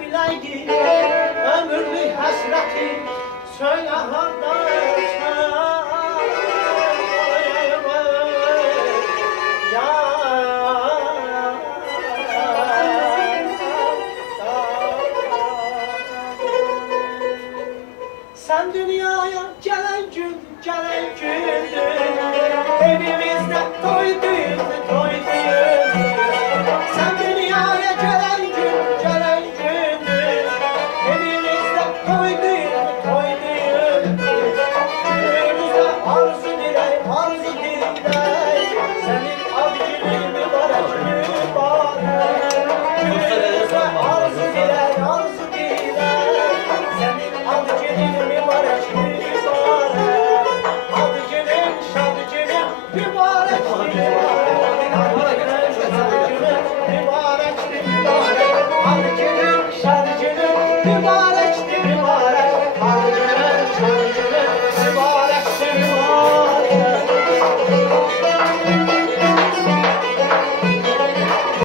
bilaydi. Ömürlü hasreti söyle handan sen dünyaya gelen gün, gelen gündür. Evimizde toy düğündü, toy düğündü. Sen dünyaya gelen gün, gelen gündür. Evimizde toy düğündü, toy düğündü. Düğünümüzde arzu diley, arzu diley. Senin ad günün mübarek, mübarek. Düğünümüzde arzu diley, arzu diley. Senin ad günün mübarek, mübarek. Ad günün, şad günün mübarek, mübarek. Ad günün, şad günün mübarek, mübarek. Ad günün, şad günün mübarek, mübarek.